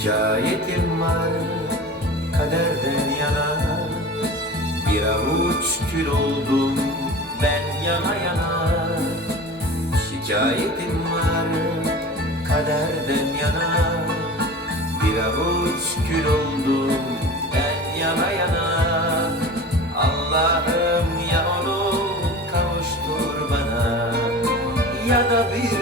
Şikayetim var kaderden yana. Bir avuç kül oldum ben yana yana. Şikayetim var kaderden yana. Bir avuç kül oldum ben yana yana. Allah'ım ya onu kavuştur bana Ya da bir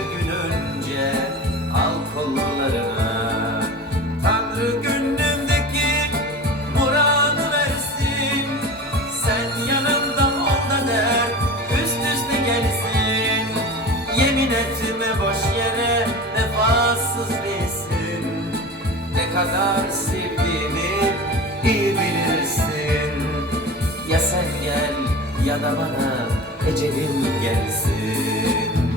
Etme boş yere vefasız değilsin. Ne kadar sevdiğimi iyi bilirsin. Ya sen gel ya da bana ecelim gelsin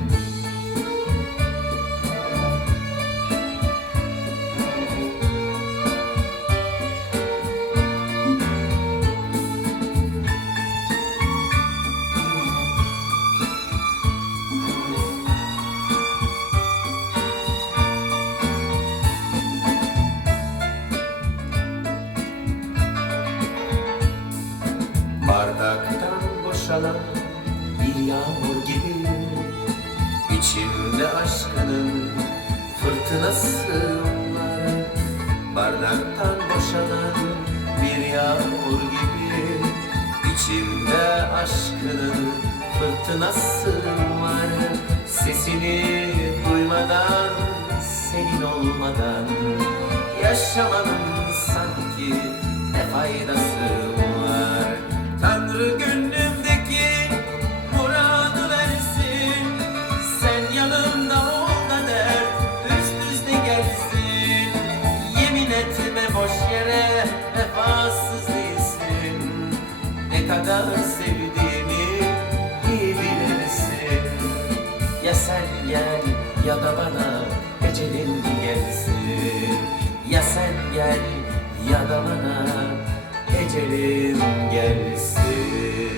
Bardaktan boşalan bir yağmur gibi İçimde aşkının fırtınası var. Bardaktan boşalan bir yağmur gibi İçimde aşkının fırtınası var. Sesini duymadan, senin olmadan Yaşamanın sanki ne faydası kadar sevdiğimi iyi bilirsin. Ya sen gel ya da bana ecelin gelsin. Ya sen gel ya da bana ecelin gelsin